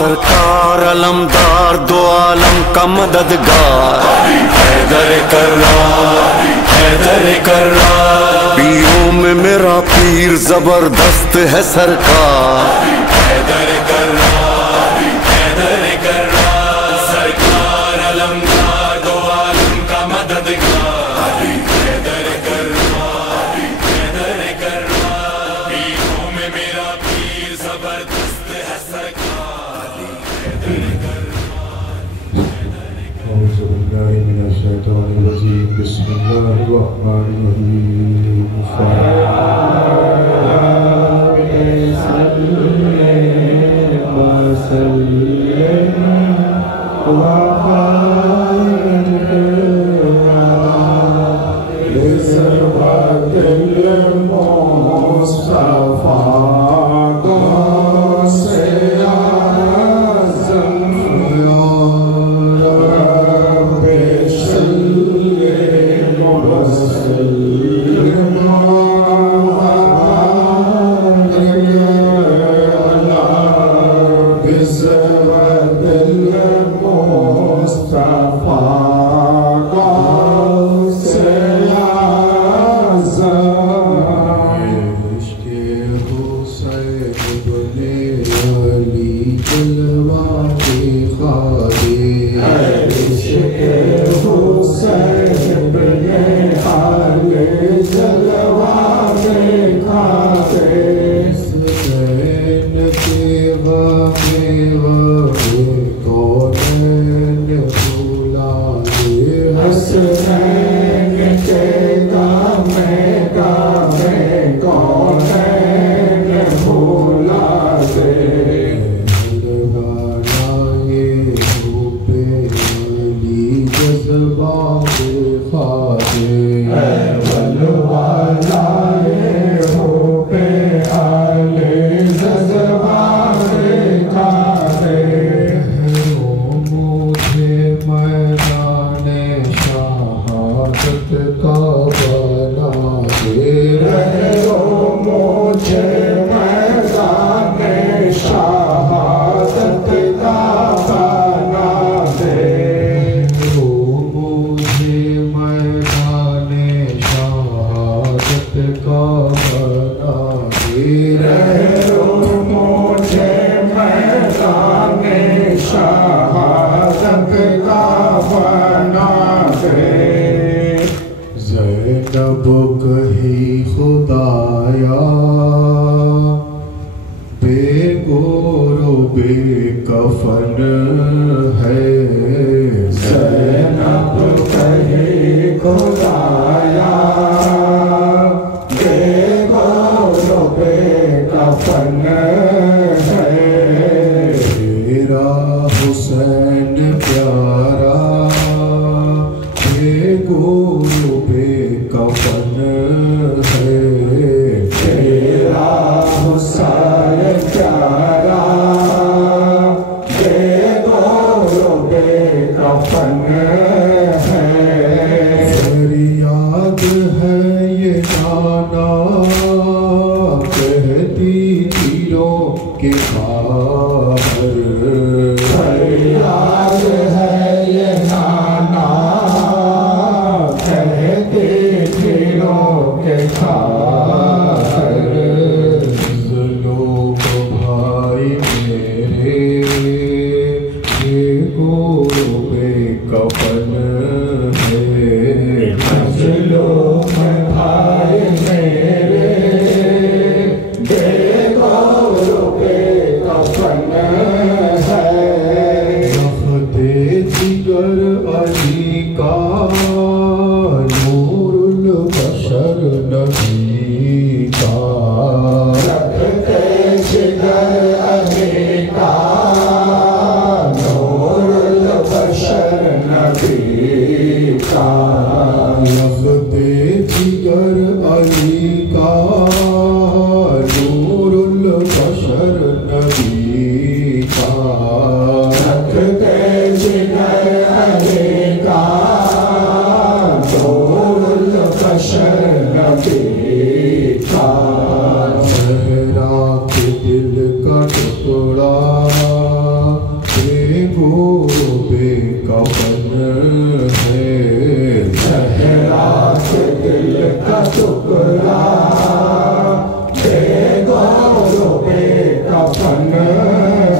सरकार अलमदार दो आलम का मददगार हैदर कर्रार हैदर कर्रार। पीरों में मेरा पीर जबरदस्त है सरकार हैदर कर्रार हैदर कर्रार। सरकार अलमदार दो आलम का मददगार हैदर कर्रार हैदर कर्रार। पीरों में मेरा पीर जबरदस्त है सरकार हैदर कर्रार हैदर कर्रार। औज़ु बिल्लाहि मिनश शैतानिर रजीम। बिस्मिल्लाहिर रहमानिर रहीम।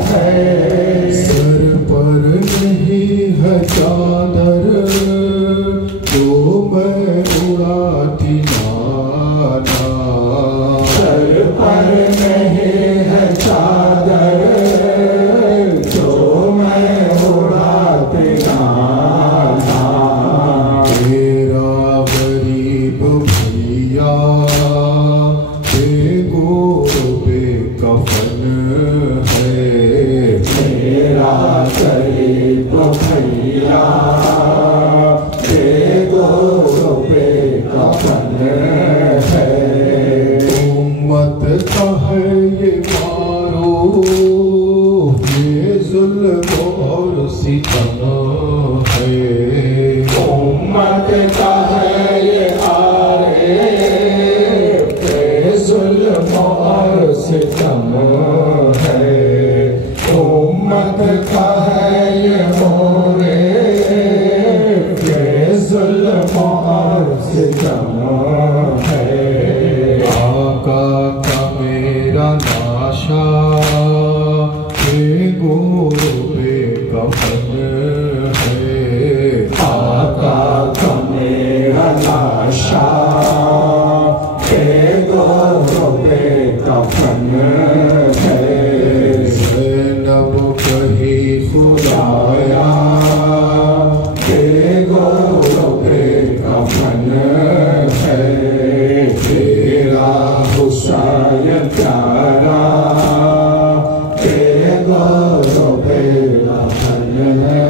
है। सर पर नहीं है चादर तो मैं उड़ाती नाना। सर पर नहीं है चादर तो मैं उड़ाती नाना। तेरा गरीब भैया कफन है। मेरा गरीब भैया पे कफन है। उम्मत का है ये मारो ये जुल्म और सितम है। उम्मत का है ये आरे जुल्म और सितम है। उम्मत का है ये मोरे जुल्म और सितम है। आका का मेरा नाशा गोरो पे कफन है। आका का मेरा नाशा कफन है। ज़ैनब कही खुदाया के गोरो पे कफन है। तेरा हुसैन प्यारा के गोरो पे कफन है।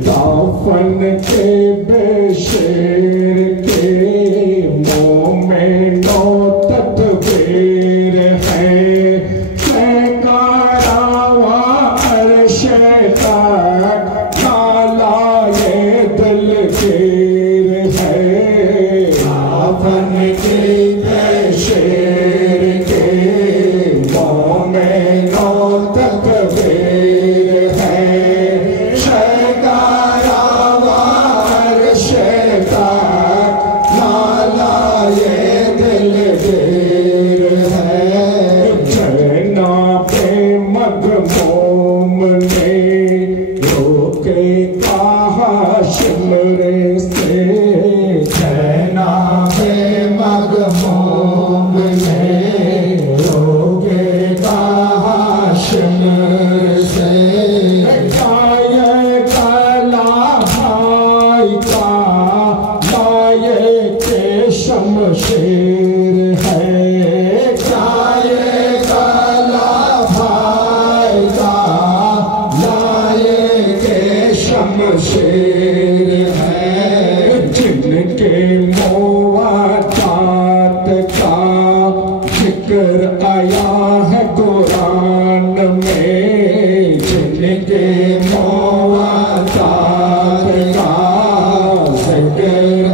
दाफन के बेशेर के मुँह में नो तदबीर है। सैकारावा अर्श तक काला ये दिलगीर है। दाफन के बेशेर के मुँह में नो तदबीर है। सैकारावा अर्श तक काला ये दिलगीर है। चरना पे मगमूम ने रोके कहा शिमरे से। चरना पे मगमूम ने रोके कहा शिमरे से। गाये कला भाई का गाये के शमशेर है। गाये कला भाई का गाये के शमशेर है। जिनके मोवातात का जिक्र आया है कुरान में। जिनके मोवातात का जिक्र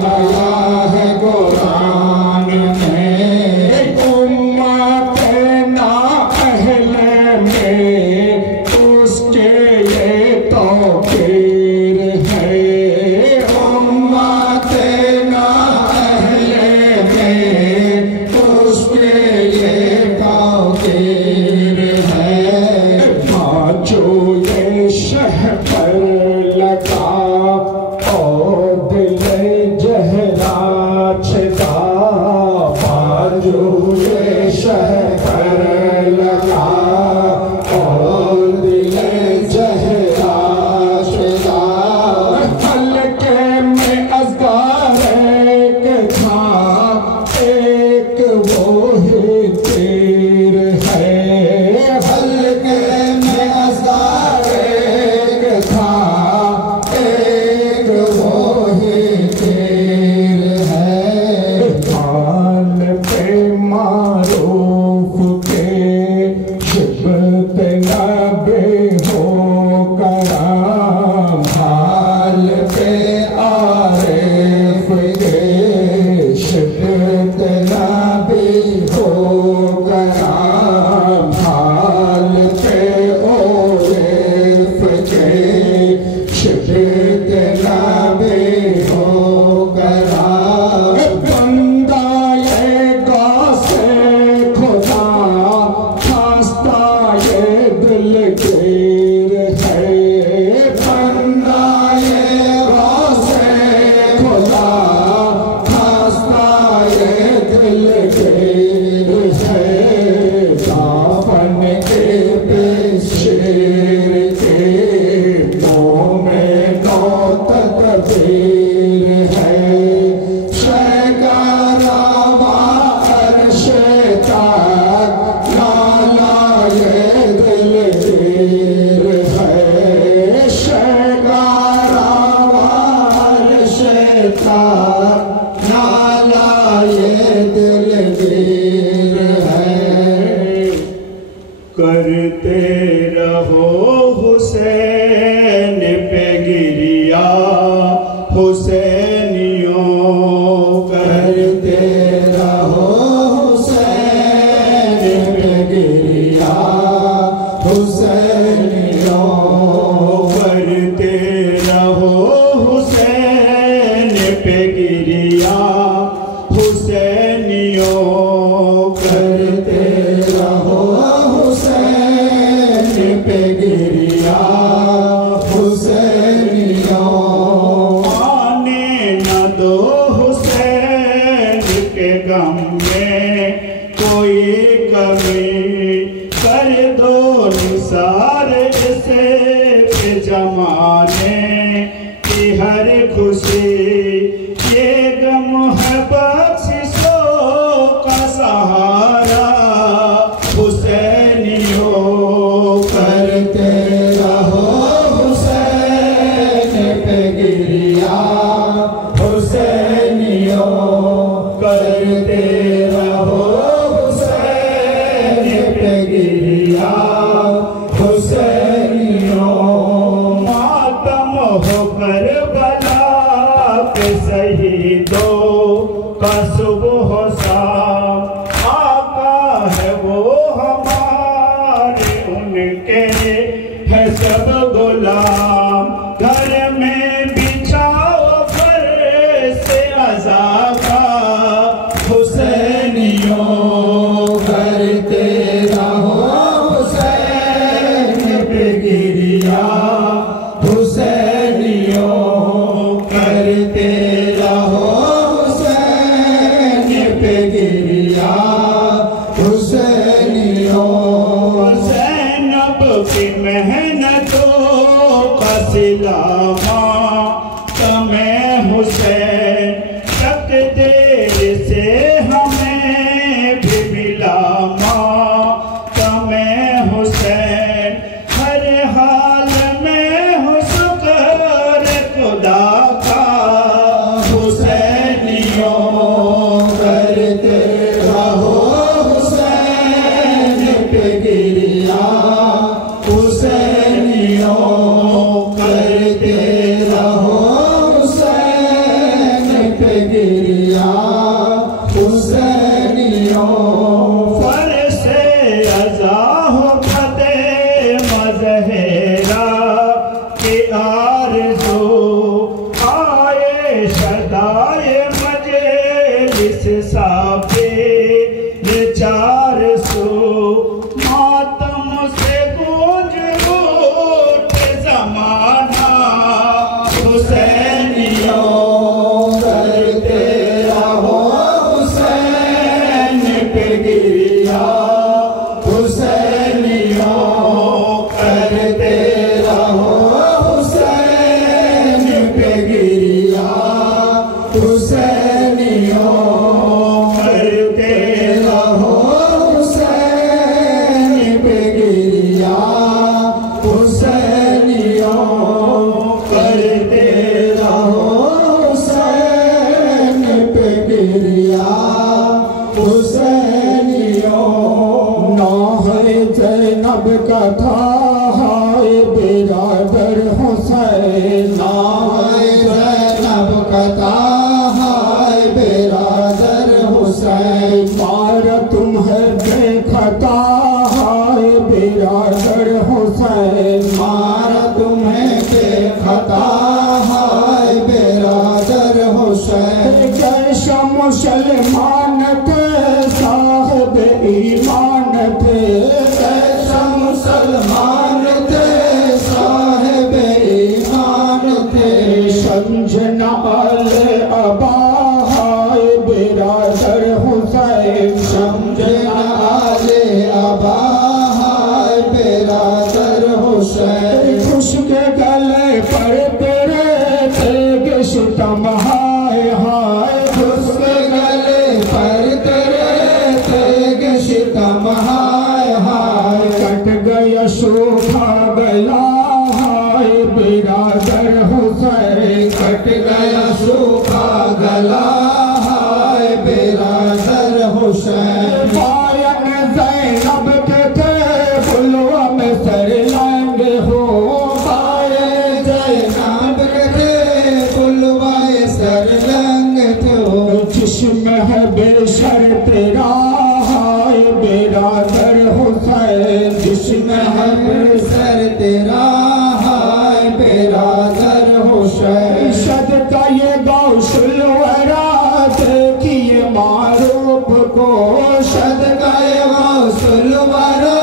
आया है कुरान में। उम्मत ना अहले में उसके ये तौकीर है। उम्मत ना अहले में उसके ये तौकीर है। जो ये शह पर लगा और दिल जहरा छदा। जो ये शह पर लगा और दिल जहरा छदा। हल्के में असगार एक था एक वो ही तीर है। हल्के में असगार एक था एक वो ही तीर है। हाल पे मारूफ के शिब शेर के मुँह में नौ तकबीर है। शहगारावा अर्श तक नाला ये दिलगीर है। शहगारावा अर्श तक नाला ये दिलगीर है। करते रहो हुसैन पे गिरिया हुसैनियों, करते रहो हुसैन पे गिरिया हुसैनियों, करते रहो हुसैन पे गिरिया हुसैनियों, करते रहो हुसैन पे गिरिया हुसैनियों। आने न दो हुसैन के गम में कोई कमी, कर दो निसार इसे के जमाने की हर खुशी। ये गम है बख्शिशों का सहारा हुसैनियों, करते रहो हुसैन पे गिरिया हुसैनियों, करते रहो हुसैन पे गिरिया हुसैनियों। मातम हो करबला के शहीदों का सुबह शाम, आका है वो हमारे उनके है सब गुलाम। घर में बिछाओ घर से अज़ाबा हुसैनियों, करते रहो हुसैन पे गिरिया हुसैनियों, करते रहो हुसैन पे गिरिया हुसैनियों। ज़ैनब की मेहनतों का सिलामा तमें हुसैन, तकदीर से हमें भी मिला माँ तमें हुसैन। हर हाल में हो शुक्र खुदा का हुसैनियों, करते रहो हुसैन पे गिरिया हुसैनियों, करते रहो हुसैन पे गिरिया हुसैनियों। फरसे अज़ा हो फतेह मज़हरा की आरज़ू, आए शदाए मजलिस साफे चार सू। मातम से गूंज उठे ज़माना हुसैनियों, करते रहो हुसैन पे गिरिया हुसैनियों, करते रहो हुसैन पे गिरिया हुसैनियों, करते रहो हुसैन पे गिरिया हुसैनियों, करते रहो हुसैन पे गिरिया हुसैनियों। ना है ज़ैनब का था हाय बिरादर हुसैन, ना है ज़ैनब का था हाय बिरादर हुसैन। मार तुम्हें बेखता हाय बिरादर हुसैन, मार तुम्हें बेखता हाय बिरादर हुसैन। कैसा मुसलमान थे साहिब ईमान थे, कैसा मुसलमान थे साहिब ईमान थे। समझना आले अबा हाय बिरादर हुसैन, समझना आले अबा हाय सूखा गया हाय बिरादर हुसैन कट गया सूखा गला हाय बिरादर हुसैन बायन ज़ैनब के थे बुलवा में सर लाएंगे हो बायन ज़ैनब के थे बुलवा में सर लाएंगे तो जिस्म है बेशर तेरा हाय बिरादर हुसैन जिस्म है बेशर तेरा हाय बिरादर हुसैन सदका ये गौसल वरा देखिए मारूफ को सदका ये गौसल वरा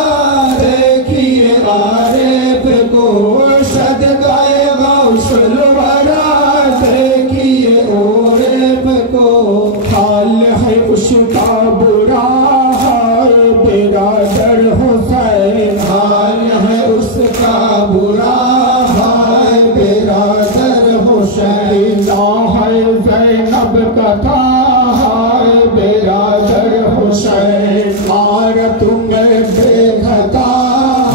देखिए आरिफ को सदका ये गौसल वरा देखिए आरिफ को हाल है उसका बुरा हाय बिरादर हुसैन हाल है उसका बुरा हाय बिरादर हुसैन हाय ज़ैनब का था हाय बिरादर हुसैन मार तुम्हें बेखता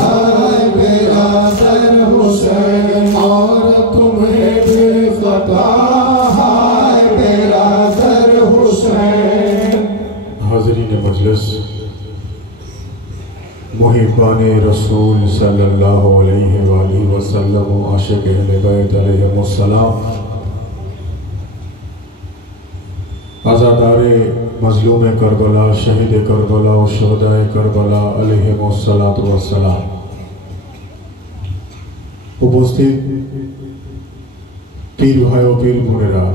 हाय बिरादर हुसैन मार तुम्हें बेखता हाय बिरादर हुसैन। हाज़रीन मजलिस, मुहिब्बाने रसूल सल्लल्लाहु अलैहि वसल्लम व आशिक़ अहले बैत अलैहिमुस्सलाम, आज़ादारे मज़लूम करबला, शहीद करबला और शुहदाए करबला अलैहिमुस्सलातु वस्सलाम, उपस्थित पीर भाई और पीर बोनेरा,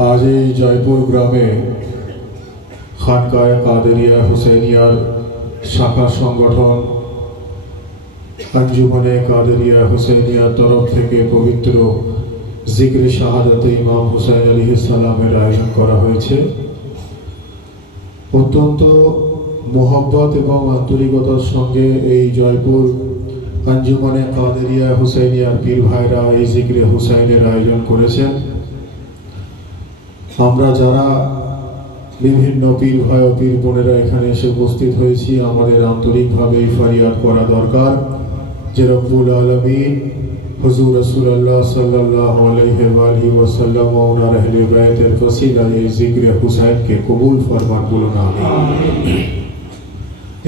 आज এই জয়পুর গ্রামে খানকায়ে কাদেরিয়া হুসেনিয়ার শাখা সংগঠন अंजुमने कादरिया हुसैनिया तरफ থেকে পবিত্র জিকরে শাহাদাতে ইমাম হুসাইন আলাইহিস সালামের আয়োজন করা হয়েছে। অত্যন্ত মোহব্বত এবং আন্তরিকতার সঙ্গে এই জয়পুর अंजुमने কাদেরিয়া হুসেনিয়ার পীর ভাইরা এই জিকরে হুসাইনের আয়োজন করেছেন। আমরা যারা বিভিন্ন পীর ভাই ও পীর বোনেরা এখানে এসে উপস্থিত হয়েছি, আমাদের আন্তরিকভাবে ফরিয়াদ করা দরকার যে রব্বুল আলামিন হুজুর রাসূলুল্লাহ সাল্লাল্লাহু আলাইহি ওয়াসাল্লাম ও ওনার আহলে বাইতের ওসিলায় এই জিকরে হুসাইনকে কবুল ফরমান বলুন আমিন,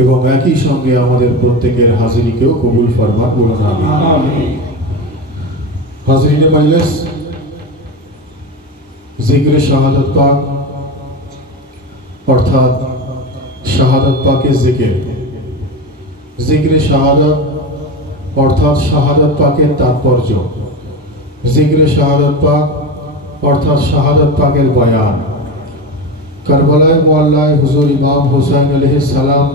এবং একই সঙ্গে আমাদের প্রত্যেকের হাজিরিকেও কবুল ফরমান বলুন আমিন। হাজিরিনে মজলিস, জিকরে শাহাদাত পাক অর্থাৎ শাহাদাত পাকের জিকির, জিকরে শাহাদাত অর্থাৎ শাহাদাত পাকের তাৎপর্য, জিকরে শাহাদাত পাক অর্থাৎ শাহাদাত পাকের বয়ান। কারবালায় মুআল্লায় হুজুর ইমাম হুসাইন আলাইহিস সালাম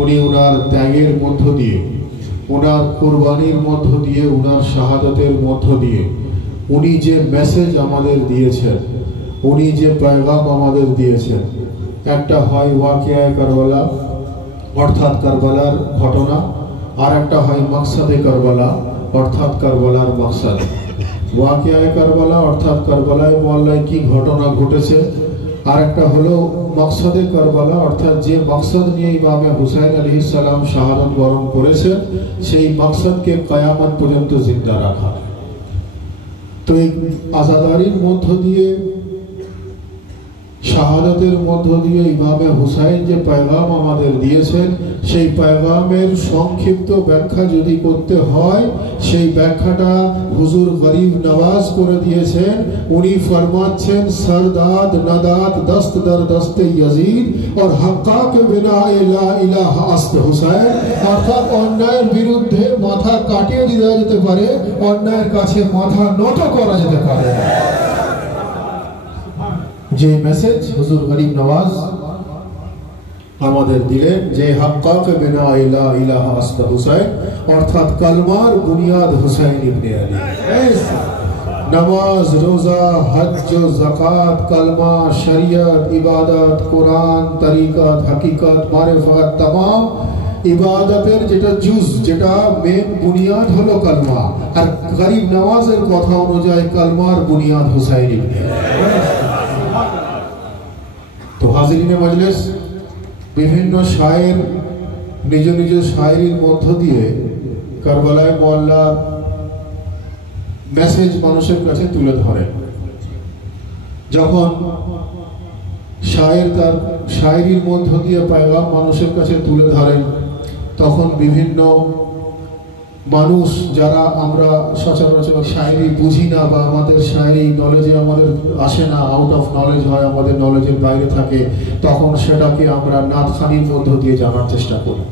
উনি ওনার ত্যাগের মধ্য দিয়ে, ওনার কুরবানির মধ্য দিয়ে, ওনার শাহাদাতের মধ্য দিয়ে উনি যে মেসেজ আমাদের দিয়েছেন, উনি যে পয়গাম আমাদের দিয়েছেন, একটা হয় ওয়াকিয়ায়ে কারবালা অর্থাৎ কারবালার ঘটনা, আর একটা হয় মাকসাদে কারবালা অর্থাৎ কারবালার মাকসাদ। ওয়াকিয়ায়ে কারবালা অর্থাৎ কারবালায় মুআল্লায় কি ঘটনা ঘটেছে, আর একটা হলো মাকসাদে কারবালা অর্থাৎ যে মাকসাদ নিয়ে ইমামে হুসাইন আলাইহিস সালাম শাহাদাত বরণ করেছেন সেই মাকসাদকে কিয়ামত পর্যন্ত জিন্দা রাখা। তো এই আজাদারির মধ্য দিয়ে, শাহাদাতের মধ্য দিয়ে ইমামে হুসাইন যে পয়গাম আমাদের দিয়েছেন সেই পয়গামের সংক্ষিপ্ত ব্যাখ্যা যদি করতে হয়, সেই ব্যাখ্যাটা হুজুর গরিব নওয়াজ করে দিয়েছেন। উনি ফরমাচ্ছেন সরদাদ নাদাত দস্ত দর দস্তে ইয়াজিদ और हक्का के बिना ला इलाहा अस्त হুসাইন, অর্থাৎ অন্যায়ের বিরুদ্ধে মাথা কাটিয়ে দেওয়া যেতে পারে, অন্যায়ের কাছে মাথা নত করা যেতে পারে। যে মেসেজ হুজুর গরিব নওয়াজ আমাদের দিলেন যে হক্কা কে বিনা লা ইলাহা আস্তা হুসাইন অর্থাৎ কালমার বুনিয়াদ হুসাইন ইবনে আলী। नमाज, रोजा, हज, ज़कात, कलमा, शरीयत, इबादत, कुरान, तरीक़त, हकीकत, मारिफत, तमाम इबादतेर जेटा जुज जेटा मेन बुनियाद हलो कलमा, और गरीब नवाजेर कथा अनुयायी कलमार बुनियाद हुसैन इब्ने आली। तो हाजिरिने मजलिस, विभिन्न शायर নিজ নিজ শায়েরির মধ্য দিয়ে কারবালায় মোয়াল্লার মেসেজ মানুষের কাছে তুলে ধরেন। যখন শায়ের তার শায়েরির মধ্য দিয়ে পায়গাম মানুষের কাছে তুলে ধরেন, তখন বিভিন্ন মানুষ যারা আমরা সচরাচর শায়েরি বুঝি না বা আমাদের শায়েরি নলেজে আমাদের আসে না, আউট অফ নলেজ হয়, আমাদের নলেজের বাইরে থাকে, তখন সেটাকে আমরা নাতখানির মধ্য দিয়ে জানার চেষ্টা করি।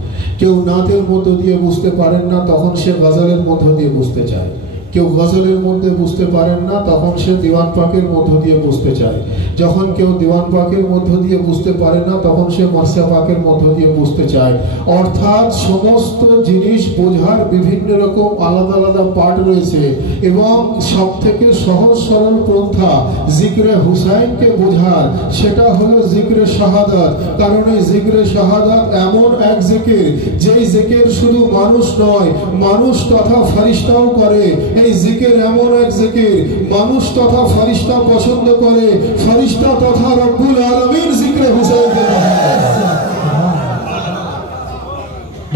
কেউ নাতের মধ্য দিয়ে বুঝতে পারেন না, তখন সে গজলের মধ্য দিয়ে বুঝতে চায়। কেউ গজলের মধ্যে বুঝতে পারেন না, তখন সে দিওয়ান পাকের মধ্য দিয়ে বুঝতে চায়। যখন কেউ দিওয়ান পাকের মধ্য দিয়ে বুঝতে পারে না, তখন সে মারসা পাকের মধ্য দিয়ে বুঝতে চায়। অর্থাৎ সমস্ত জিনিস বোঝার বিভিন্ন রকম আলাদা আলাদা পার্ট রয়েছে, এবং সব থেকে সহজ সরল পন্থা জিক্রে হুসাইনকে বোঝার, সেটা হলো জিক্রে শাহাদাত। কারণ এই জিক্রে শাহাদাত এমন এক জিকির, যেই জিকির শুধু মানুষ নয়, মানুষ তথা ফেরেশতাও করে। এই জিকির এমন এক জিকির, মানুষ তথা ফেরেশতা পছন্দ করে, ফেরেশতা তথা রব্বুল আলামিন জিক্রে হুসাইনকে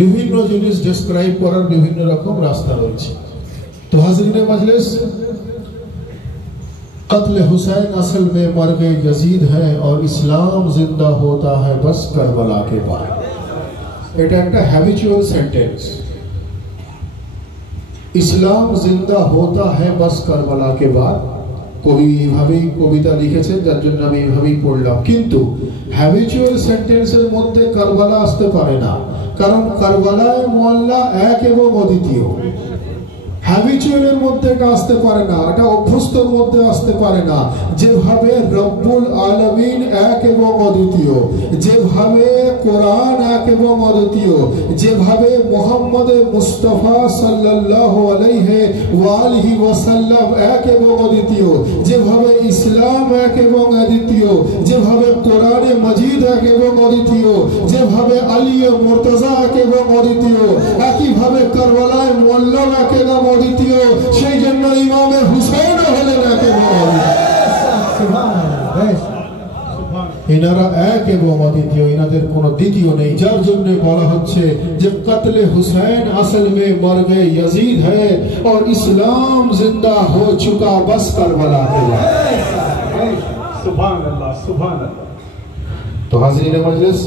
বিভিন্ন জিনিস ডেসক্রাইব করার বিভিন্ন রকম রাস্তা রয়েছে। তো হাজরিনে মজলিস, कत्ल हुसैन असल में मर्ग यजीद है और इस्लाम जिंदा होता है बस करबला के बाद। এটা একটা হ্যাবিচুয়াল সেন্টেন্স। ইসলাম জিন্দা হোতা হ্যায় বাস কারবালা কে বাদ। কবি এইভাবেই কবিতা লিখেছেন, যার জন্য আমি এইভাবেই পড়লাম। কিন্তু হ্যাবিচুয়াল সেন্টেন্সের মধ্যে কারবালা আসতে পারে না, কারণ কারবালায় মোয়াল্লা এক এবং অদ্বিতীয়। হ্যাবিচুয়ালের মধ্যে এটা আসতে পারে না, এটা অভ্যস্তর মধ্যে আসতে পারে না। যেভাবে রব্বুল আলামিন এক এবং অদ্বিতীয়, যেভাবে কোরআন এক এবং অদ্বিতীয়, যেভাবে মুহাম্মদ মুস্তাফা সাল্লাল্লাহু আলাইহি ওয়া আলিহি ওয়াসাল্লাম এক এবং অদ্বিতীয়, যেভাবে ইসলাম এক এবং অদ্বিতীয়, যেভাবে কোরআনে মাজিদ এক এবং অদ্বিতীয়, যেভাবে আলী মুর্তজা এক এবং অদ্বিতীয়, একইভাবে কারবালায় মোয়াল্লা এক এবং অদ্বিতীয়। সেই জন্য ইমামে হুসাইন হলেন এক এবং এনারা এক এবং অদ্বিতীয়, এনাদের কোনো দ্বিতীয় নেই। যার জন্য বলা হচ্ছে যে কতলে হুসैन असल में मर्ग यजीद है और इस्लाम जिंदा हो चुका बस करबला के बाद। सुभान अल्लाह, सुभान अल्लाह। तो हाज़रीन मजलिस,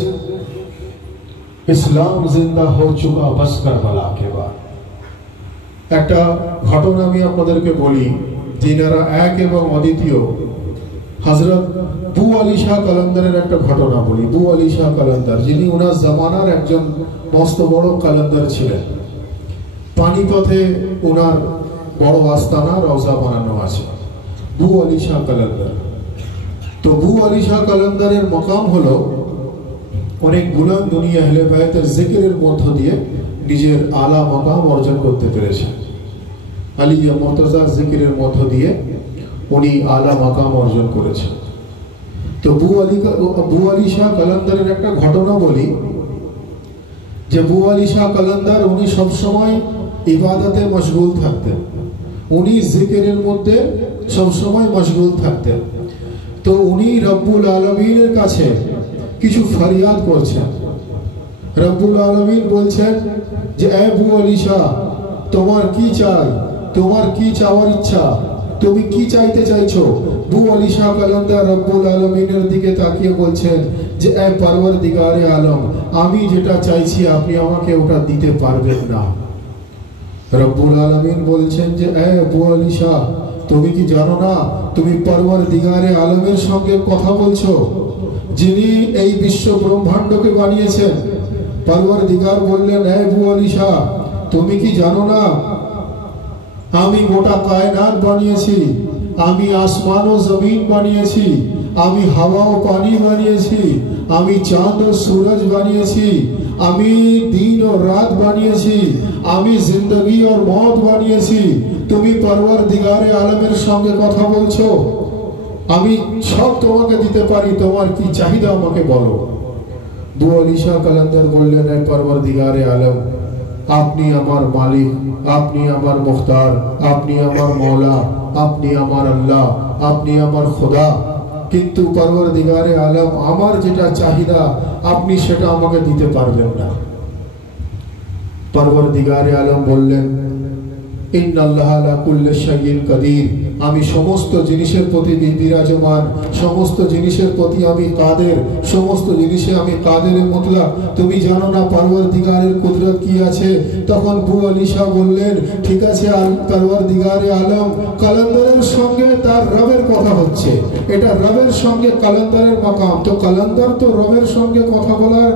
इस्लाम जिंदा हो चुका बस करबला के बाद। একটা ঘটনা আমি আপনাদেরকে বলি, যিনারা এক এবং অদ্বিতীয়। হযরত বু আলী শাহ কালান্দারের একটা ঘটনা বলি। বু আলী শাহ কালান্দার, যিনি ওনার জামানার একজন মস্ত বড় কালান্দার ছিলেন। পানিপথে ওনার বড় আস্তানা রওজা বানানো আছে, বু আলী শাহ কালান্দার। তো বু আলী শাহ কালান্দারের মকাম হলো অনেক বুলন্দ, দুনিয়া আহলে বায়তের জিকিরের মধ্য দিয়ে নিজের আলা মকাম অর্জন করতে পেরেছেন। আলিয়া মুর্তজা জিকিরের মধ্য দিয়ে উনি আলা মাকাম অর্জন করেছেন। তো বু আলী শাহ কালান্দারের একটা ঘটনা বলি, যে বু আলী শাহ কালান্দার উনি সবসময় ইবাদতে মশগুল থাকতেন, উনি জিকিরের মধ্যে সবসময় মশগুল থাকতেন। তো উনি রব্বুল আলামিনের কাছে কিছু ফরিয়াদ করছেন। রব্বুল আলামিন বলছেন যে এ বু আলী শাহ, তোমার কি চাই, তোমার কি চাওয়ার ইচ্ছা, তুমি কি চাইতে চাইছো? বু আলী শাহ কালান্দার রব্বুল আলামিনের দিকে তাকিয়ে বলছেন যে এ পরওয়ারদিগারে আলম, আমি যেটা চাইছি আপনি আমাকে ওটা দিতে পারবেন না। রব্বুল আলামিন বলছেন যে এ বু আলী শাহ, তুমি কি জানো না তুমি পরওয়ারদিগারে আলমের সঙ্গে কথা বলছো, যিনি এই বিশ্ব ব্রহ্মাণ্ডকে বানিয়েছেন। পরওয়ারদিগার বললেন, এ বু আলী শাহ, তুমি কি জানো না আমি গোটা কায়নাত বানিয়েছি, আমি আসমান ও জমিন বানিয়েছি, আমি হাওয়া ও পানি বানিয়েছি, আমি চাঁদ ও সূরজ বানিয়েছি, আমি দিন ও রাত বানিয়েছি, আমি জিন্দগি और मौत বানিয়েছি। তুমি পরওয়ারদিগারে আলমের সঙ্গে কথা বলছো, আমি সব তোমাকে দিতে পারি, তোমার কি চাহিদা আমাকে বলো। বু আলী শাহ কালান্দার বললেন, এ পরওয়ারদিগারে আলম, আপনি আমার মালিক, আপনি আমার মুখতার, আপনি আমার মৌলা, আপনি আমার আল্লাহ, আপনি আমার খোদা। কিন্তু পরওয়ারদিগারে আলম, আমার যেটা চাহিদা আপনি সেটা আমাকে দিতে পারবেন না। পরবর্তীগারে আলম বললেন, ইন্নাল্লাহা আলা কুল্লি শাইইন কাদির, আমি সমস্ত জিনিসের প্রতি বিরাজমান, সমস্ত জিনিসের প্রতি আমি কাদের, সমস্ত জিনিসে আমি কাদেরের মুতলাক। তুমি জানো না পরবর্তীগারের কুদরত কি আছে? তখন বু আলী শাহ বললেন, ঠিক আছে পরবর্তীগারে আলম, কালান্দারের সঙ্গে তার রবের কথা হচ্ছে, এটা রবের সঙ্গে কালান্দারের মাকাম, তো কালান্দার তো রবের সঙ্গে কথা বলার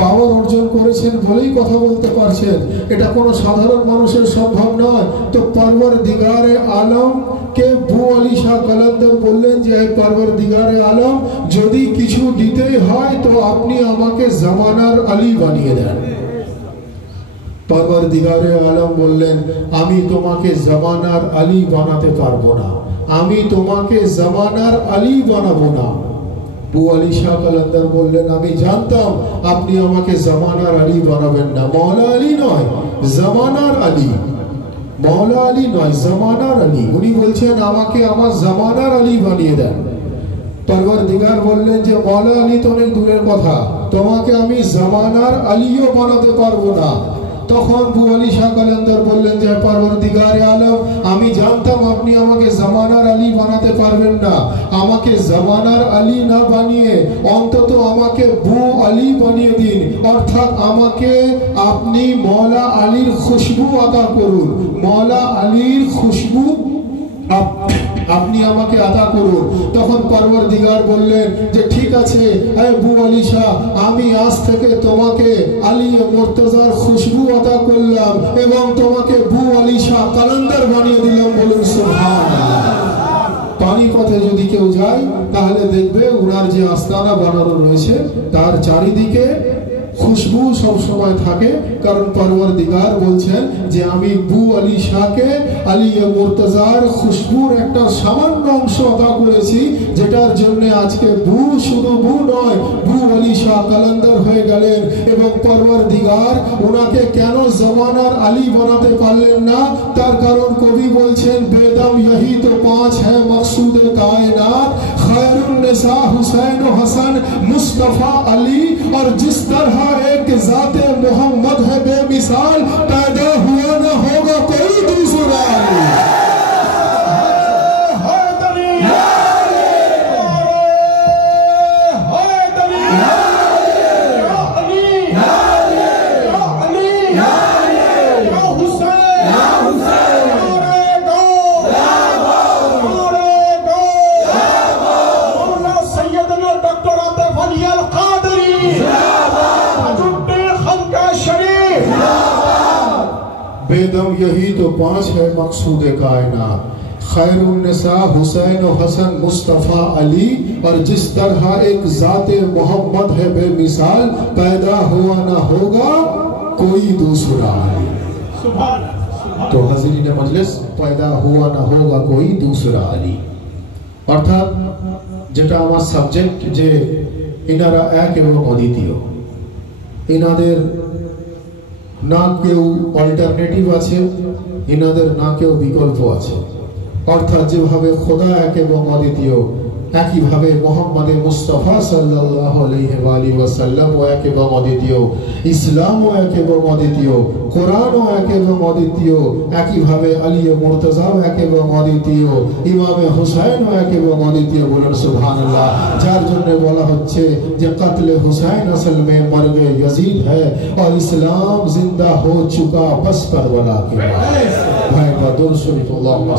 পাওয়ার অর্জন করেছেন বলেই কথা বলতে পারছেন, এটা কোনো সাধারণ মানুষের সম্ভব নয়। তো পরবর্তীগারে আলম কে বু আলী শাহ কালান্দার বললেন যে পরবর্তীগারে আলম, যদি কিছু দিতে হয় তো আপনি আমাকে জামানার আলী বানিয়ে দেন। পরবর্তীগারে আলম বললেন, আমি তোমাকে জামানার আলী বানাতে পারবো না, আমি তোমাকে জামানার আলী বানাবো না। বু আলী শাহ কালান্দার বললেন, আমি জানতাম আপনি আমাকে জামানার আলী বানাবেন না, মওলা আলী নয় জামানার আলী, মওলা আলী নয় জামানার আলী। উনি বলছেন আমাকে আমার জামানার আলী বানিয়ে দেন। পরবর্তীগার বললেন যে মওলা আলী তো অনেক দূরের কথা, তোমাকে আমি জামানার আলীও বানাতে পারবো না। তখন বু আলী শাহ কালান্দার বললেন যে পরবর্তীগারে আলম, আমি জানতাম আপনি আমাকে জামানার আলী বানাতে পারবেন না, আমাকে জামানার আলী না বানিয়ে অন্তত আমাকে বু আলী বানিয়ে দিন, অর্থাৎ আমাকে আপনি মওলা আলীর খুশবু আদা করুন, মওলা আলীর খুশবু আপনি আমাকে আদা করুন। তখন পরবর্তীগার বললেন যে ঠিক আছে বু আলী শাহ, আমি আজ থেকে তোমাকে আলী মুর্তজার খুশবু আদা করলাম এবং তোমাকে বু আলী শাহ কালান্দার বানিয়ে দিলাম। বলুন সুবহানাল্লাহ। পানিপথে যদি কেউ যায় তাহলে দেখবে উনার যে আস্তানা বানানো রয়েছে তার চারিদিকে খুশবু সব সময় থাকে, কারণ পরবর্তীগার বলছেন যে আমি বু আলী শাহকে আলী মুর্তজার খুশবুর একটা সামান্য অংশ আদা করেছি, যেটার জন্য আজকে বু শুধু বু নয়, বু আলী শাহ কালান্দার হয়ে গেলেন। এবং পরবর্তীগার ওনাকে কেন জামানার আলী বানাতে পারলেন না, তার কারণ কবি বলছেন, বেদম यही तो पांच है मकसूद कायनात, खैरुन निसा हुसैन हसन मुस्तफा अली, और जिस तरह एक जाते मोहम्मद है बेमिसाल, पैदा हुआ ना होगा कोई दूसरा। बेदम यही तो पांच है मकसूद कायनात, खैरुन निसा हुसैन हसन मुस्तफा अली, और जिस तरह एक जाते मोहम्मद है बेमिसाल, पैदा हुआ ना होगा कोई दूसरा अली। तो हाज़रीन मजलिस, पैदा हुआ ना होगा कोई दूसरा अली, অর্থাৎ যেটা আমার সাবজেক্ট, যে ইনারা এক এবং অদ্বিতীয়, ইনাদের না কেউ অল্টারনেটিভ আছে, ইনাদের না কেউ বিকল্প আছে। অর্থাৎ যেভাবে খোদা এক এবং অদ্বিতীয়, একইভাবে মোহাম্মদ মুস্তাফা সাল্লাল্লাহু আলাইহি ওয়াসাল্লাম ও এক এবং অদ্বিতীয়, ইসলামও এক এবং অদ্বিতীয়, কোরআনও এক এবং অদ্বিতীয়, একইভাবে আলী মুর্তজাও এক এবং অদ্বিতীয়, ইমামে হুসাইনও এক এবং অদ্বিতীয়। বলুন সুবহানাল্লাহ। যার জন্য বলা হচ্ছে যে কতলে হুসাইন আসল মে মরগে यजीद है और इस्लाम जिंदा हो चुका बस करबला के बाद। भाई बदर शरीफ अल्लाहुम्मा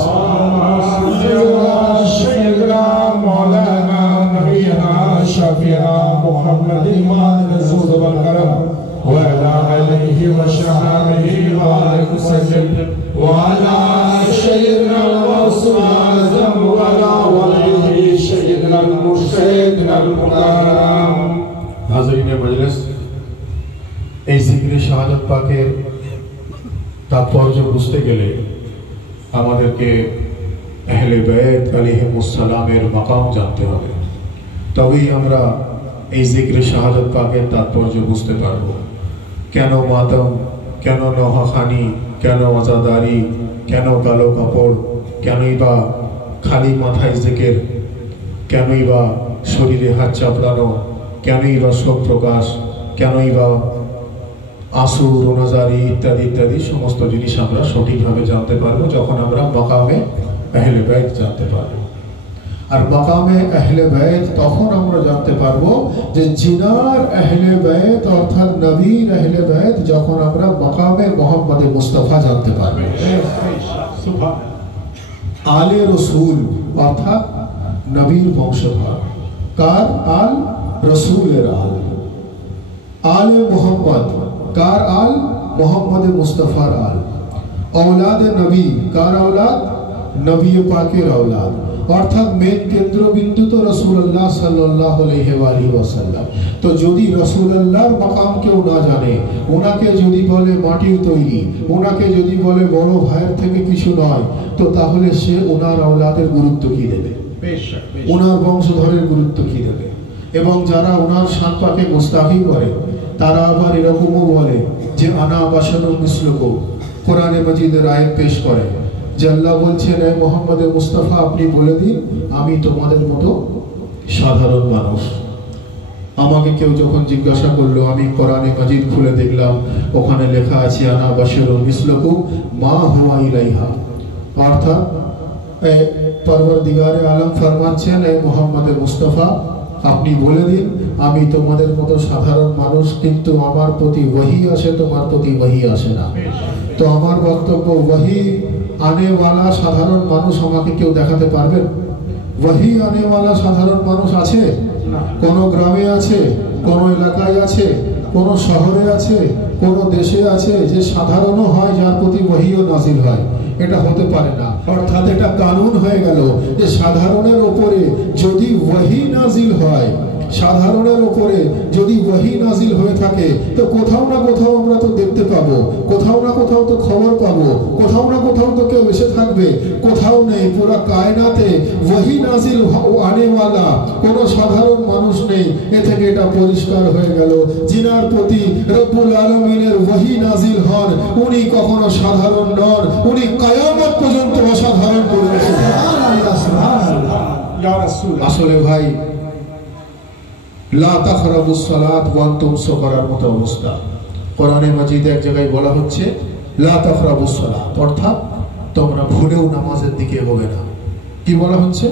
सल्लल्लाहु मौलाना नबीना शफीआ मुहम्मद इमाम रसूल वल करम व अला अलैहि व सहाबिहि व वसल्लम व अला सय्यिदना रसूल आज़म व अला वलिहि सय्यिदना मुर्शिदना मुकररम। हाज़रीन मजलिस, এই জিকিরে শাহাদাত পাকের তাৎপর্য বুঝতে গেলে আমাদেরকে আহলে বাইত আলাইহিমুস সালামের মাকাম জানতে হবে, তবেই আমরা এই জিকিরে শাহাদাত পাকের তাৎপর্য বুঝতে পারব। কেন মাতম, কেন নহাখানি, কেন আজাদারি, কেন কালো কাপড়, কেনই বা খালি মাথায় জিকির, কেনই বা শরীরে হাত চাপড়ানো, কেনই বা শোক প্রকাশ, কেনই বা আসর রোনাজারি ইত্যাদি ইত্যাদি সমস্ত জিনিস আমরা সঠিকভাবে জানতে পারবো যখন আমরা মাকামে আহলে বাইত জানতে পারবো। আর মাকামে আহলে বাইত তখন আমরা জানতে পারবো যে জিনার আহলে বাইত অর্থাৎ নবীর আহলে বাইত যখন আমরা মাকামে মুহাম্মদে মুস্তাফা জানতে পারবো। আলে রসুল অর্থাৎ নবীর বংশধর কার আল রসুলের আল, আলে মুহাম্মদ কার আল মুহাম্মদে মুস্তাফার আল, औलादे नबी कार औलाद नबी पाकेर औलाद অর্থাৎ মেন কেন্দ্রবিন্দু তো রাসূলুল্লাহ সাল্লাল্লাহু আলাইহি ওয়াসাল্লাম। তো যদি রাসূলুল্লাহর মাকাম কেউ না জানে, ওনাকে যদি বলে মাটির তৈরি, ওনাকে যদি বলে বড় ভাইয়ের থেকে কিছু নয়, তো তাহলে সে ওনার আওলাদের গুরুত্ব কি দেবে? ওনার বংশধরের গুরুত্ব কি দেবে? এবং যারা ওনার শানপাকে মুস্তাহি করে তারা আবার এরকমও বলে যে আনা বাশারুন মিসলুকুম, কোরআনে মাজিদের আয়াত পেশ করে যে আল্লাহ বলছেন এ মুহাম্মদ মুস্তাফা আপনি বলে দিন আমি তোমাদের মতো সাধারণ মানুষ। আমাকে কেউ যখন জিজ্ঞাসা করলো আমি কোরআনে মাজিদ খুলে দেখলাম ওখানে লেখা আছে আনা বাশারুন মিসলুকুম মা হুয়া ইলাইহা, অর্থাৎ পরওয়ারদিগারে আলম ফরমাচ্ছেন এ মুহাম্মদ মুস্তাফা আপনি বলে দিন আমি তোমাদের মতো সাধারণ মানুষ, কিন্তু আমার প্রতি ওহী আসে তোমার প্রতি ওহী আসে না। তো আমার বক্তব্য ওহী আনেওয়ালা সাধারণ মানুষ আমাকে কেউ দেখাতে পারবেন? ওহী আনেওয়ালা সাধারণ মানুষ আছে? কোন গ্রামে আছে, কোন এলাকায় আছে, কোন শহরে আছে, কোন দেশে আছে যে সাধারণও হয় যার প্রতি ওহীও নাজিল হয়? এটা হতে পারে না। অর্থাৎ এটা কানুন হয়ে গেল যে সাধারণের উপরে যদি ওহী নাজিল হয়, সাধারণের উপরে যদি ওহী নাজিল হয়ে থাকে তো কোথাও না কোথাও আমরা তো দেখতে পাবো, কোথাও না কোথাও তো খবর পাবো, কোথাও না কোথাও তো কেউ এসে থাকবে। কোথাও নেই, পুরো কায়নাতে ওহী নাজিল আনেওয়ালা কোনো সাধারণ মানুষ নেই। এ থেকে এটা পরিষ্কার হয়ে গেল জিনার প্রতি রব্বুল আলামিনের ওহী নাজিল হন উনি কখনো সাধারণ নন, উনি কিয়ামত পর্যন্ত অসাধারণ করে আসলে ভাই লা তাকরাবুস সালাত ওয়া আনতুম সুকারার মতো অবস্থা। কোরআনে মাজিদে এক জায়গায় বলা হচ্ছে লা তাকরাবুস সালাত, অর্থাৎ তোমরা ভুলেও নামাজের দিকে এগোবে না। কি বলা হচ্ছে?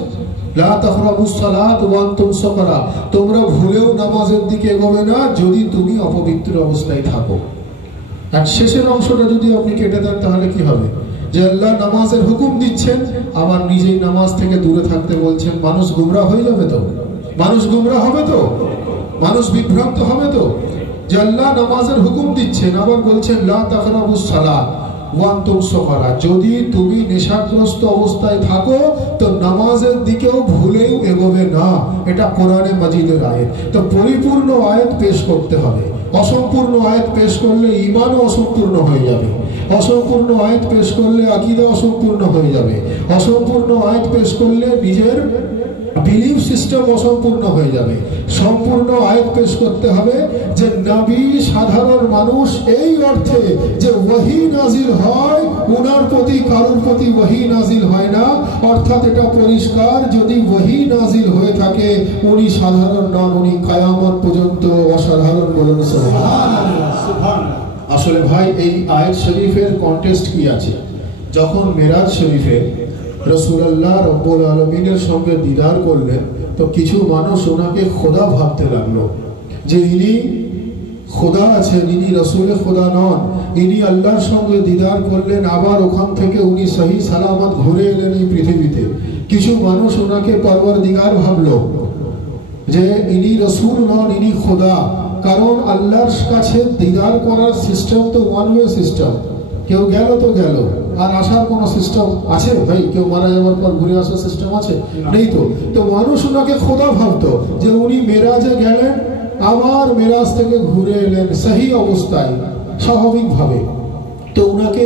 লা তাকরাবুস সালাত ওয়া আনতুম সুকারা, তোমরা ভুলেও নামাজের দিকে এগোবে না যদি তুমি অপবিত্র অবস্থায় থাকো। আর শেষের অংশটা যদি আপনি কেটে দেন তাহলে কি হবে? যে আল্লাহ নামাজের হুকুম দিচ্ছেন আবার নিজেই নামাজ থেকে দূরে থাকতে বলছেন। মানুষ গুমরাহ হয়ে যাবে তো, মানুষ গুমরাহ হবে তো, মানুষ বিভ্রান্ত হবে তো। যে আল্লাহ নামাজের হুকুম দিচ্ছেন আবার বলছেন লা তাকরাবুস সালাত ওয়া আনতুম সুকারা, যদি তুমি নেশাগ্রস্ত অবস্থায় থাকো তো নামাজের দিকেও ভুলেও এগোবে না। এটা কোরআনে মাজিদের আয়াত। তো পরিপূর্ণ আয়াত পেশ করতে হবে। অসম্পূর্ণ আয়াত পেশ করলে ঈমানও অসম্পূর্ণ হয়ে যাবে, অসম্পূর্ণ আয়াত পেশ করলে আকীদা অসম্পূর্ণ হয়ে যাবে, অসম্পূর্ণ আয়াত পেশ করলে নিজের বিলিফ সিস্টেম অসম্পূর্ণ হয়ে যাবে। সম্পূর্ণ আয়াত পেশ করতে হবে যে নবী সাধারণ মানুষ এই অর্থে যে ওহী নাজিল হয় ওনার প্রতি কারোর প্রতি ওহী নাজিল হয় না। অর্থাৎ এটা পরিষ্কার যদি ওহী নাজিল হয়ে থাকে উনি সাধারণ নন, উনি কিয়ামত পর্যন্ত অসাধারণ। বলেন সুবহানাল্লাহ। আসলে ভাই এই আয়াত শরীফের কন্টেক্সট কি আছে? যখন মেরাজ শরীফে রাসূলুল্লাহ রব্বুল আলামিনের সঙ্গে দিদার করলেন তো কিছু মানুষ ওনাকে খোদা ভাবতে লাগলো যে ইনি খোদা আছেন, ইনি রাসূলে খোদা নন, ইনি আল্লাহর সঙ্গে দিদার করলেন আবার ওখান থেকে উনি সহি সালামত ঘুরে এলেন এই পৃথিবীতে। কিছু মানুষ ওনাকে পরওয়ারদিগার ভাবলো যে ইনি রাসূল নন, ইনি খোদা। কারণ আল্লাহর কাছে দিদার করার সিস্টেম তো ওয়ান ওয়ে সিস্টেম, কেউ গেল তো গেল, আর আসার কোন সিস্টেম আছে ভাই? কেউ মারা যাওয়ার পর ঘুরে আসার সিস্টেম আছে? নেই তো। তো মানুষ ওনাকে খোদা ভাবতো যে উনি মেরাজে গেলেন আবার মেরাজ থেকে ঘুরে এলেন সহি অবস্থায় স্বাভাবিকভাবে। তো উনাকে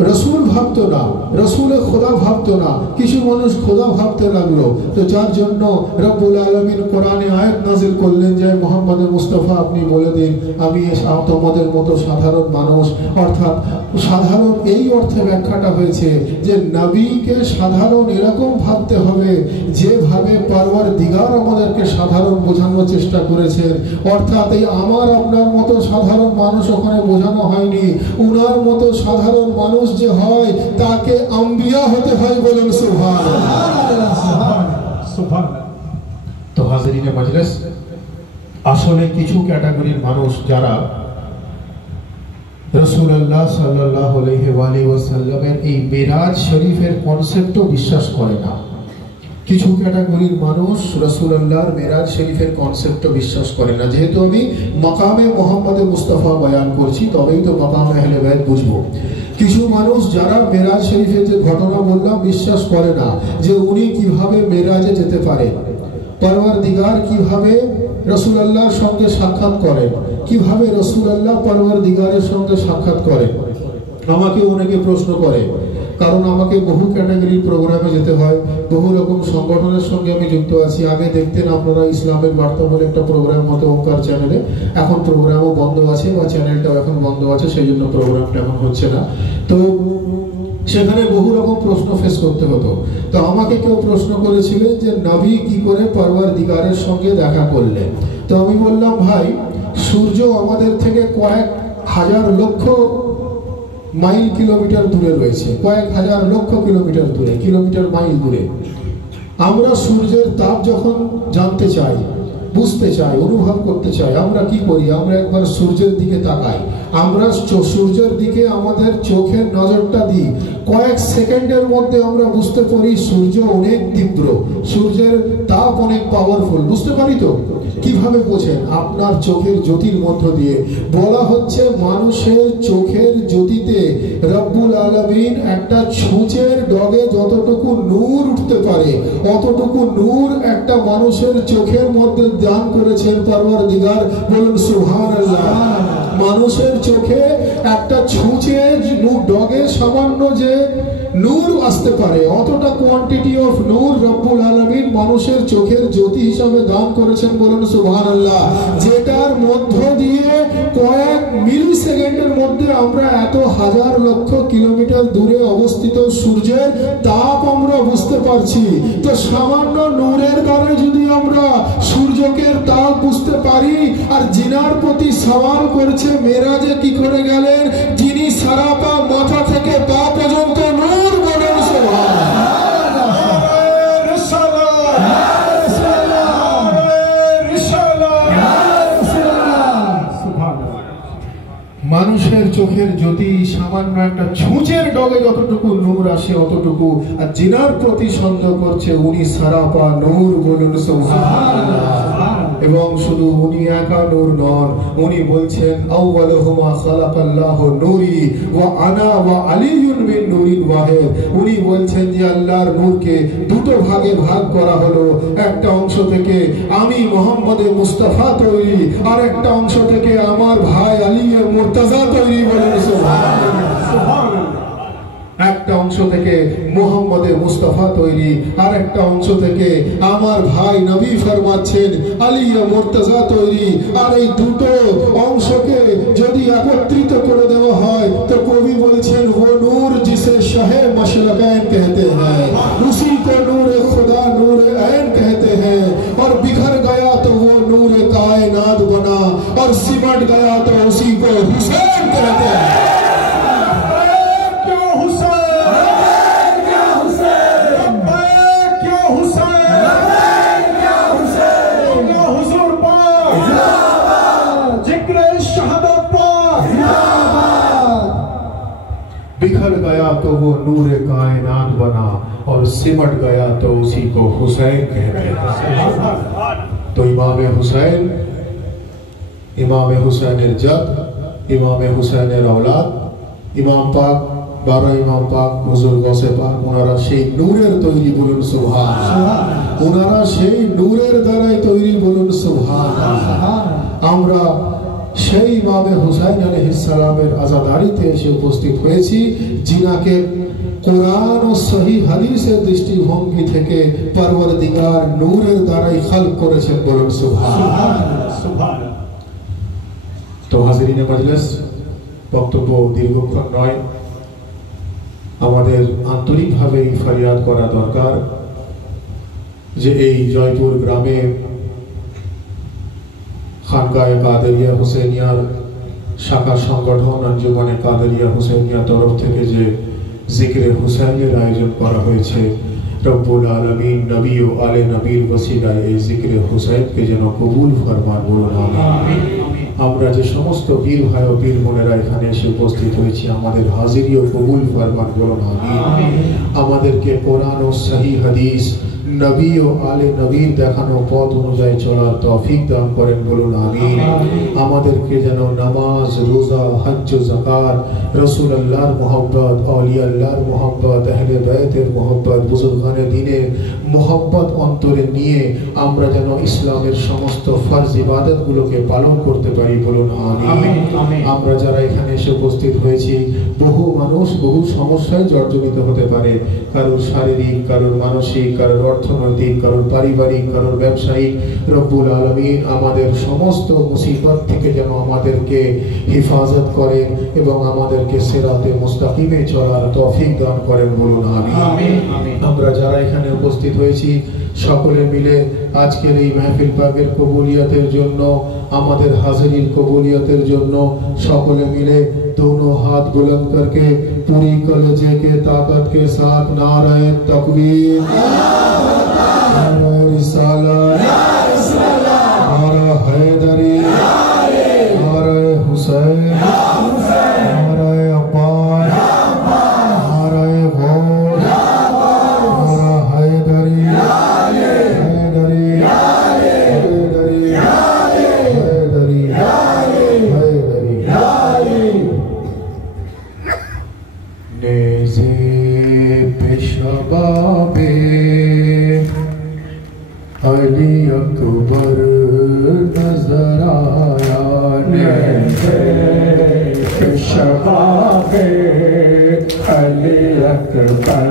রসুল ভাবতো না, রসুলে খোদা ভাবতো না, কিছু মানুষ খোদা ভাবতে লাগলো। তো যার জন্য রব্বুল আলামিন কোরআনে আয়াত নাজিল করলেন যে মুহাম্মদ মুস্তাফা আপনি বলে দিন আমি তোমাদের মতো সাধারণ মানুষ। অর্থাৎ সাধারণ এই অর্থে ব্যাখ্যাটা হয়েছে যে নবীকে সাধারণ এরকম ভাবতে হবে যেভাবে পরওয়ারদিগার আমাদেরকে সাধারণ বোঝানোর চেষ্টা করেছেন। অর্থাৎ এই আমার আপনার মতো সাধারণ মানুষ ওখানে বোঝানো হয়নি, উনার মতো সাধারণ মানুষ যে হয় তাকে আম্বিয়া হতে হয়। বলেন সুবহানাল্লাহ। তো হাজিরিনে মজলিস, আসলে কিছু ক্যাটাগরির মানুষ যারা রাসূলুল্লাহ সাল্লাল্লাহু আলাইহি ওয়াসাল্লামের এই মেরাজ শরীফের কনসেপ্টও বিশ্বাস করে না। কিছু ক্যাটাগরির মানুষ রাসূলুল্লাহর মেরাজ শরীফের কনসেপ্টও বিশ্বাস করে না। যেহেতু আমি মাকামে মুহাম্মদ মুস্তাফা বয়ান করছি, তবেই তো মাকামে আহলে বাইত বুঝবো। কিছু মানুষ যারা মেরাজ শরীফের যে ঘটনা বললাম বিশ্বাস করে না যে উনি কিভাবে মেরাজে যেতে পারে, পরওয়ারদিগার কিভাবে রাসূলুল্লাহর সঙ্গে সাক্ষাৎ করেন, কিভাবে রাসূলুল্লাহ পরওয়ারদিগারের সঙ্গে সাক্ষাৎ করেন। আমাকে অনেকে প্রশ্ন করে, কারণ আমাকে বহু ক্যাটাগরির প্রোগ্রামে যেতে হয়, বহু রকম সংগঠনের সঙ্গে আমি যুক্ত আছি। আগে দেখতেন আপনারা ইসলামের বার্তা বলে একটা প্রোগ্রাম হতো ওমকার চ্যানেলে, এখন প্রোগ্রামও বন্ধ আছে বা চ্যানেলটাও এখন বন্ধ আছে, সেই জন্য প্রোগ্রামটা এখন হচ্ছে না। তো সেখানে বহু রকম প্রশ্ন ফেস করতে হতো। তো আমাকে কেউ প্রশ্ন করেছিলেন যে নবী কি করে পরওয়ারদিগারের সঙ্গে দেখা করলেন। তো আমি বললাম, ভাই সূর্য আমাদের থেকে কয়েক হাজার লক্ষ মাইল কিলোমিটার দূরে রয়েছে, কয়েক হাজার লক্ষ কিলোমিটার দূরে, কিলোমিটার মাইল দূরে। আমরা সূর্যের তাপ যখন জানতে চাই, বুঝতে চাই, অনুভব করতে চাই, আমরা কি করি? আমরা একবার সূর্যের দিকে তাকাই, আমরা সূর্যের দিকে আমাদের চোখের নজরটা দিই, কয়েক সেকেন্ডের মধ্যে আমরা বুঝতে পারি সূর্য অনেক তীব্র, সূর্যের তাপ অনেক পাওয়ারফুল। বুঝতে পারি তো? কিভাবে বোঝেন? আপনার চোখের জ্যোতির মধ্য দিয়ে। বলা হচ্ছে মানুষের চোখের জ্যোতিতে রব্বুল আলামিন একটা ছুঁচের ডগে যতটুকু নূর উঠতে পারে অতটুকু নূর একটা মানুষের চোখের মধ্যে দান করেছেন পরওয়ারদিগার। বলুন সুবহানাল্লাহ। মানুষের চোখে একটা ছুঁচে ডগে সামান্য যে নূর আসতে পারে অতটা কোয়ান্টিটি অফ নূর রব্বুল আলামিন মানুষের চোখের জ্যোতি হিসাবে দান করেছেন। বলুন সুবহানাল্লাহ। যেটার মধ্য দিয়ে কয়েক মিলি সেকেন্ডের মধ্যে আমরা এত হাজার লক্ষ কিলোমিটার দূরে অবস্থিত সূর্যের তাপ আমরা বুঝতে পারছি। তো সামান্য নূরের দ্বারা যদি আমরা সূর্যকে তাপ বুঝতে পারি, আর জিনার প্রতি সওয়াল করছে মেরাজে কি করে গেলেন, যিনি সারা পা মাথা থেকে পা পর্যন্ত নূর। বলেন সুবহানাল্লাহ। মানুষের চোখের জ্যোতি সামান্য একটা ছুঁচের ডগে যতটুকু নূর আসে অতটুকু, আর জিনার প্রতি সন্দেহ করছে উনি সারাপা নূর। বলুন সুবহানাল্লাহ। এবং শুধু উনি একা নূর নন, উনি বলছেন আউয়ালুহুমা খালাকাল্লাহু নূরি ওয়া আনা ওয়া আলিয়ুন মিন নূরিন ওয়াহিদ। উনি বলছেন যে আল্লাহর নূরকে দুটো ভাগে ভাগ করা হলো, একটা অংশ থেকে আমি মুহাম্মদ মুস্তাফা তৈরি, আর একটা অংশ থেকে আমার ভাই আলী মুর্তাজা তৈরি। বলেন সুবহানাল্লাহ। একটা অংশ থেকে মুহাম্মদে মুস্তাফা তৈরি, আর একটা অংশ থেকে আমার ভাই নবী ফরমাচ্ছেন আলী মুর্তাজা তৈরি। আর এই দুটো অংশকে যদি একত্রিত করে দেওয়া হয় তো কবি বলেছেন ও নূর जिसे शाहे मशरक़ैन कहते हैं उसी को नूर खुदा नूर ऐन कहते हैं। और बिखर गया तो वो नूर कायनात बना, और सिमट गया तो उसी को हुसैन कहते हैं। बिखर गया तो वो नूर कायनात बना, और सिमट गया तो उसी को हुसैन कहते हैं। तो इमाम हुसैन, इमाम हुसैनेर जद, इमाम हुसैनेर औलाद, इमाम पाक 12 ইমাম পাক হুজুর গসে পাক, ওনারা সেই নূরের তৈরি। বলুন সুবহানাল্লাহ। ওনারা সেই নূরের দ্বারাই তৈরি। বলুন সুবহানাল্লাহ। আমরা সেই ইমামে হুসাইন আলাইহিস সালামের আযাদারিতে এসে উপস্থিত হয়েছি, যিনাকে কোরআন ও সহিহ হাদিসের দৃষ্টিভঙ্গি থেকে পরওয়ারদিগার নূরের দ্বারাই খালক করেছেন। বলুন সুবহানাল্লাহ সুবহানাল্লাহ। তো হাজিরিনে মজলিস, বক্তব্য দীর্ঘক্ষণ নয়, আমাদের আন্তরিকভাবে ফরিয়াদ করা দরকার যে এই জয়পুর গ্রামে খানকায়ে কাদেরিয়া হুসেনিয়ার শাখা সংগঠন আঞ্জুমানে কাদেরিয়া হুসেনিয়া তরফ থেকে যে জিকরে হুসাইনের আয়োজন করা হয়েছে, রব্বুল আলামিন নবী ও আলে নবীর ওসিলায় এই জিকরে হুসাইনকে যেন কবুল ফরমান। বলুন আমিন। আমরা যে সমস্ত বীর ভাই ও বীর বোনেরা এখানে এসে উপস্থিত হয়েছি, আমাদের হাজিরিও কবুল ফরমান। বলুন আমিন। আমাদেরকে কোরআন ও সহিহ হাদিস, নবী ও আলে নবীর দেখানো পথ অনুযায়ী চলার তৌফিক দান করেন। বলুন আমিন। আমাদেরকে যেন নামাজ, রোজা, হজ্জ, যাকাত, রাসূলুল্লাহর মুহাব্বত, আউলিয়া আল্লাহর মুহাব্বত, আহলে বাইতের মুহাব্বত, বুজুর্গানে দ্বীনের মুহাব্বত অন্তরে নিয়ে আমরা যেন ইসলামের সমস্ত ফরজ ইবাদতগুলোকে পালন করতে পারি। বলুন আমিন। আমরা যারা এখানে এসে উপস্থিত হয়েছি, বহু মানুষ বহু সমস্যায় জর্জরিত হতে পারে, কারোর শারীরিক, কারোর মানসিক, কারোর অর্থনৈতিক, কারোর পারিবারিক, কারোর ব্যবসায়িক। রব্বুল আলামিন আমাদের সমস্ত মুসিবত থেকে যেন আমাদেরকে হেফাজত করেন এবং আমাদেরকে সিরাতে মুস্তাকিমে চলার তৌফিক দান করেন। বলুন আমিন। আমরা যারা এখানে উপস্থিত হয়েছি সকলে মিলে আজকের এই মাহফিল পাকের কবুলিয়তের জন্য, আমাদের হাজিরির কবুলিয়তের জন্য সকলে मिले दोनों हाथ बुलंद करके पूरी कलेजे के ताकत के साथ नारे तकबीर, नारे रिसालत, नारे हैदरी, नारे हुसैन, नारे अब्बास, नारे गौस, नारे हैदरी, हैदरी, हैदरी, हैदरी, नेज़े पेशवाबे अली अकबर नजर आया, नेज़े पेशवाबे अली अकबर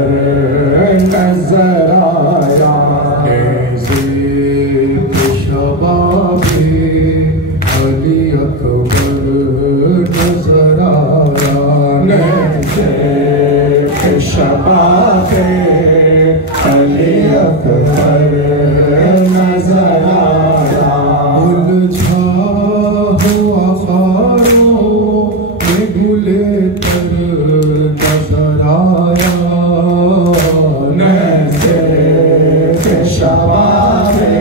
नजर आया, नेज़े पेशवाबे अली अकबर नजर आया, नेज़े पेशवाबे अली अकबर नजर आया, उलझा हुआ खारों में गुले तर नजर आया, नेज़े पेशवाबे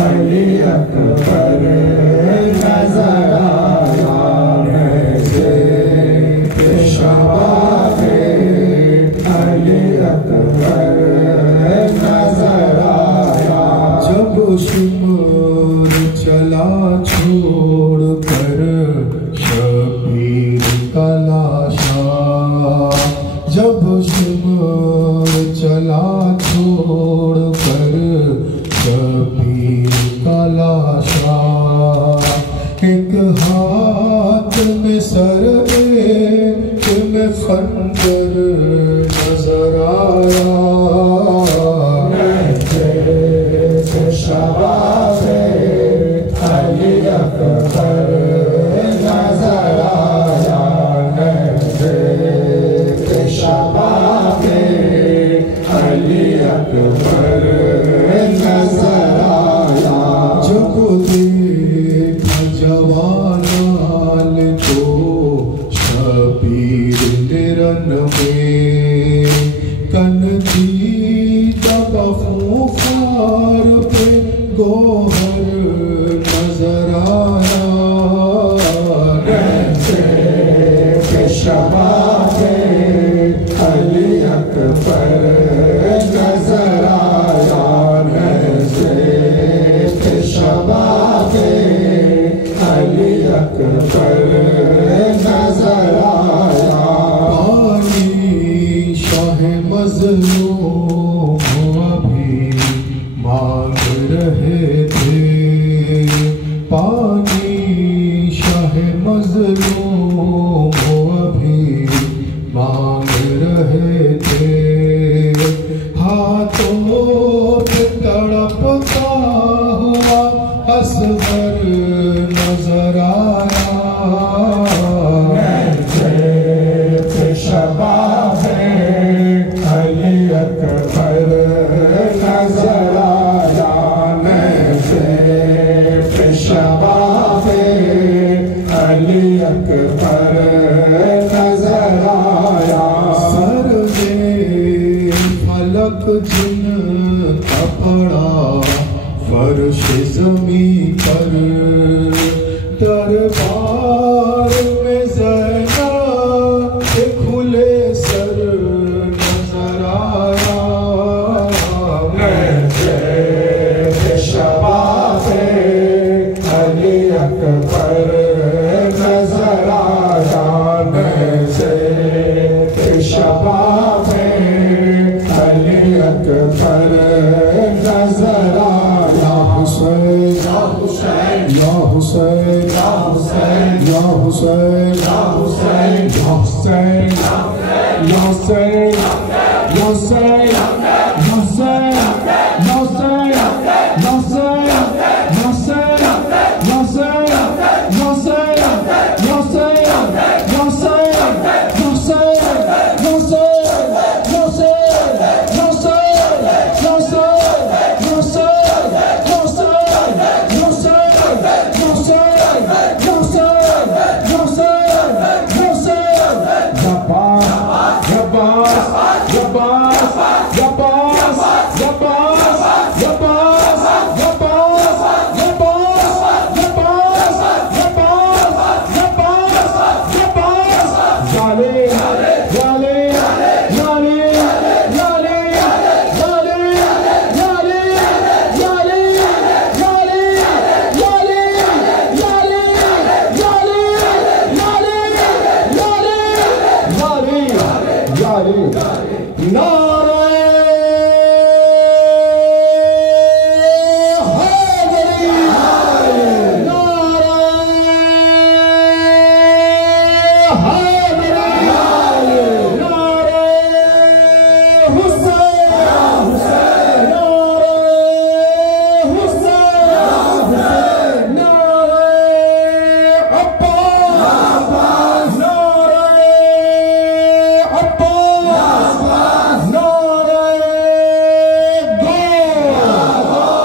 अली अकबर नजर आया, नेज़े पेशवाबे अली अकबर नजर आया, जब शुमर चला छोड़ कर शबीर का लाशा, जब शुमर चला छोड़ कर शबीर का लाशा, एक हाथ में सर एक में खंजर नजर आया, नेज़े पेशवाबे अली अकबर नजर आया, नेज़े पेशवाबे अली अकबर नजर आया, जब देखा जवानाल को शबीर निरन में, कनती दबा खूंखार पे गोहर नजर आया, नेज़े पेशवाबे अली अकबर नजर आया, नेज़े पेशवाबे अली अकबर नजर आया, पानी मजलूम अभी मांग रहे थे, हाथों पे तड़पता हुआ असगर नजर आया। शबाबे अली अकबर नजर आया, शबाबे अली अकबर नजर आया। सर में फलक जिन कपड़ा फर्श जमी पर, दरबार में ज़ैना के खुले सर नजर आया। शबाबे अली अकबर नजर आया, शबाबे अली अकबर नजर आया। हुसैन या हुसैन या हुसैन या हुसैन या हुसैन या हुसैन या हुसैन या हुसैन या हुसैन या हुसैन या हुसैन या हुसैन या हुसैन या हुसैन या हुसैन या हुसैन या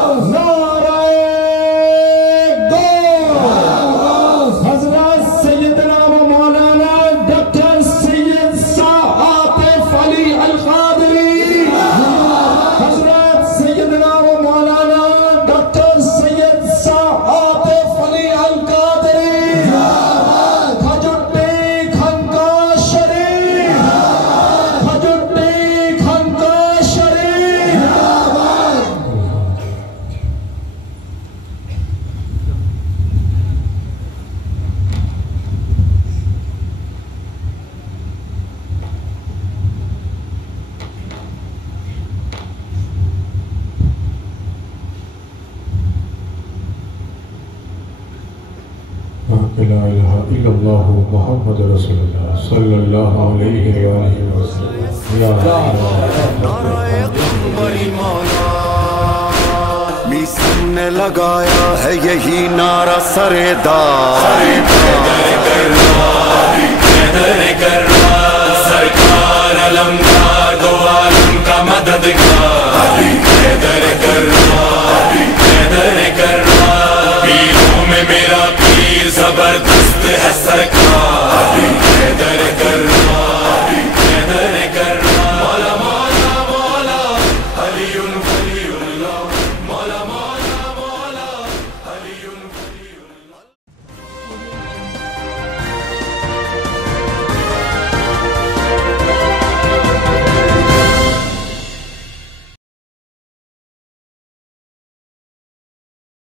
ला इलाहा इल्लल्लाहु मुहम्मद रसूलुल्लाह सल्लल्लाहु अलैहि वसल्लम। या नाराए क़मरी मौला मिस्र ने लगाया है यही नारा सरेदार।